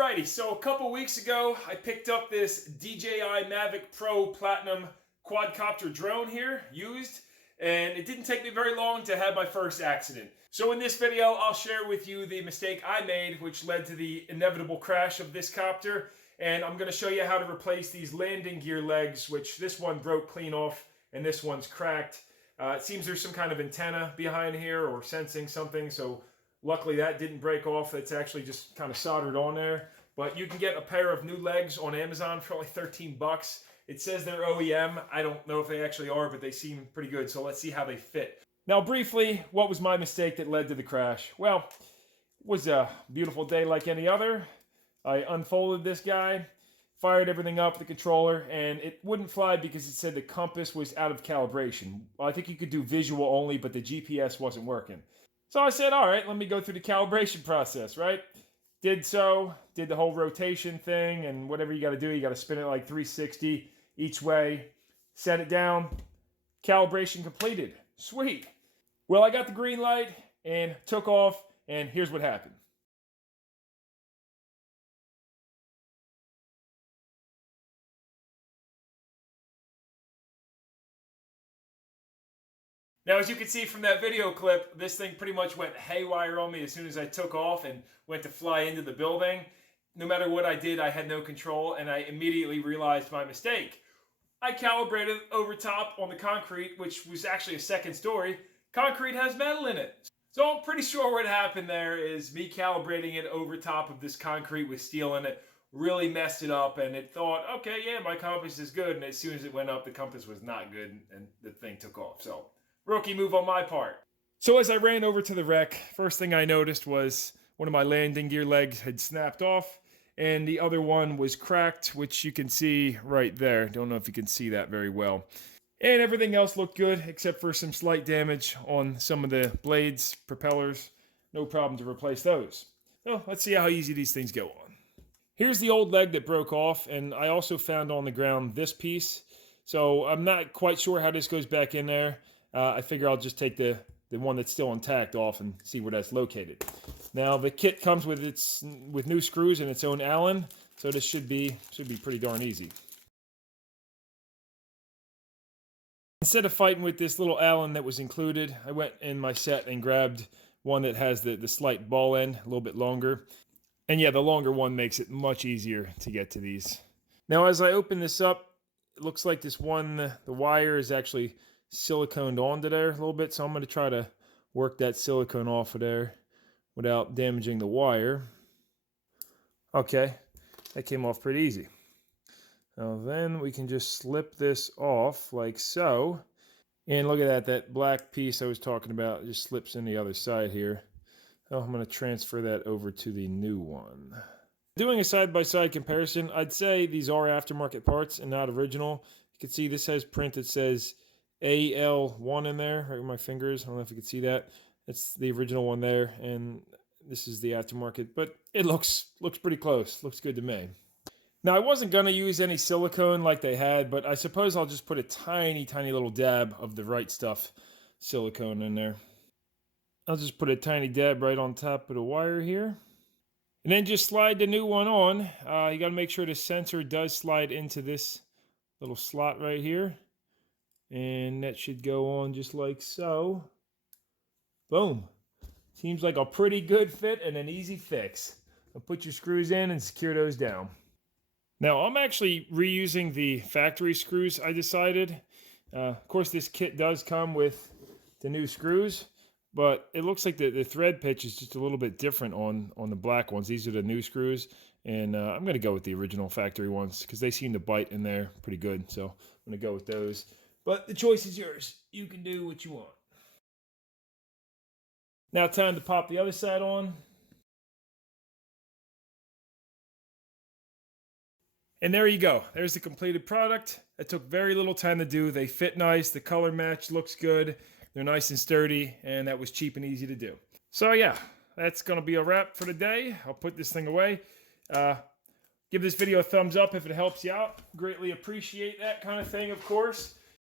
Alrighty, so a couple weeks ago, I picked up this DJI Mavic Pro Platinum quadcopter drone here, used, and it didn't take me very long to have my first accident. So in this video, I'll share with you the mistake I made, which led to the inevitable crash of this copter, and I'm going to show you how to replace these landing gear legs, which this one broke clean off, and this one's cracked. It seems there's some kind of antenna behind here, or sensing something, so luckily that didn't break off. It's actually just kind of soldered on there. But you can get a pair of new legs on Amazon for only 13 bucks. It says they're OEM. I don't know if they actually are, but they seem pretty good. So let's see how they fit. Now briefly, what was my mistake that led to the crash? Well, it was a beautiful day like any other. I unfolded this guy, fired everything up, the controller, and it wouldn't fly because it said the compass was out of calibration. Well, I think you could do visual only, but the GPS wasn't working. So I said, all right, let me go through the calibration process, right? Did so, did the whole rotation thing, and whatever you got to do, you got to spin it like 360 each way, set it down, calibration completed. Sweet. Well, I got the green light and took off, and here's what happened. Now, as you can see from that video clip, this thing pretty much went haywire on me as soon as I took off and went to fly into the building. No matter what I did, I had no control, and I immediately realized my mistake. I calibrated over top on the concrete, which was actually a second story. Concrete has metal in it. So I'm pretty sure what happened there is me calibrating it over top of this concrete with steel in it really messed it up, and it thought, okay, yeah, my compass is good, and as soon as it went up, the compass was not good, and the thing took off. So rookie move on my part. So as I ran over to the wreck, first thing I noticed was one of my landing gear legs had snapped off, and the other one was cracked, which you can see right there. Don't know if you can see that very well. And everything else looked good, except for some slight damage on some of the blades, propellers. No problem to replace those. Well, let's see how easy these things go on. Here's the old leg that broke off, and I also found on the ground this piece. So I'm not quite sure how this goes back in there. I figure I'll just take the one that's still intact off and see where that's located. Now the kit comes with new screws and its own Allen, so this should be pretty darn easy. Instead of fighting with this little Allen that was included, I went in my set and grabbed one that has the slight ball end, a little bit longer. And yeah, the longer one makes it much easier to get to these. Now as I open this up, it looks like this one, the wire is actually siliconed onto there a little bit, so I'm going to try to work that silicone off of there without damaging the wire. Okay, that came off pretty easy. Now then we can just slip this off like so, and look at that black piece I was talking about just slips in the other side here. So I'm going to transfer that over to the new one. Doing a side-by-side comparison, I'd say these are aftermarket parts and not original. You can see this has print that says AL1 in there, right with my fingers. I don't know if you can see that. It's the original one there, and this is the aftermarket, but it looks pretty close. Looks good to me. Now, I wasn't going to use any silicone like they had, but I suppose I'll just put a tiny little dab of the right stuff silicone in there. I'll just put a tiny dab right on top of the wire here. And then just slide the new one on. You got to make sure the sensor does slide into this little slot right here. And that should go on just like so. Boom. Seems like a pretty good fit and an easy fix. I'll put your screws in and secure those down. Now I'm actually reusing the factory screws, I decided. Of course this kit does come with the new screws, but it looks like the thread pitch is just a little bit different on the black ones. These are the new screws, and I'm going to go with the original factory ones because they seem to bite in there pretty good, so I'm going to go with those. But the choice is yours. You can do what you want. Now time to pop the other side on. And there you go. There's the completed product. It took very little time to do. They fit nice. The color match looks good. They're nice and sturdy, and that was cheap and easy to do. So yeah, that's going to be a wrap for today. I'll put this thing away. Give this video a thumbs up if it helps you out. Greatly appreciate that kind of thing, of course.